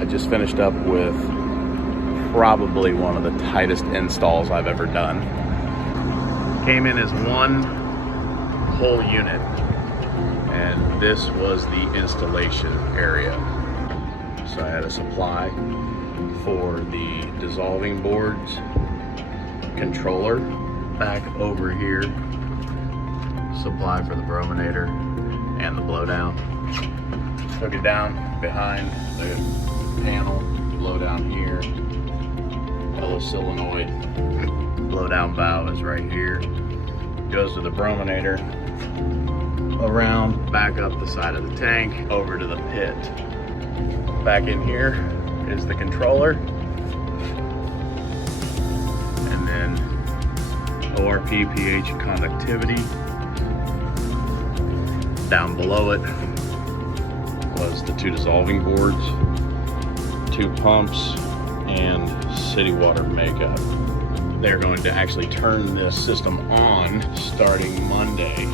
I just finished up with probably one of the tightest installs I've ever done. Came in as one whole unit, and this was the installation area. So I had a supply for the dissolving boards, controller back over here, supply for the brominator and the blowdown. Took it down behind the panel, blow down here, yellow solenoid, blowdown valve is right here, goes to the brominator, around, back up the side of the tank, over to the pit. Back in here is the controller, and then ORP, pH, and conductivity. Down below it was the two dissolving boards, two pumps, and city water makeup. They're going to actually turn this system on starting Monday.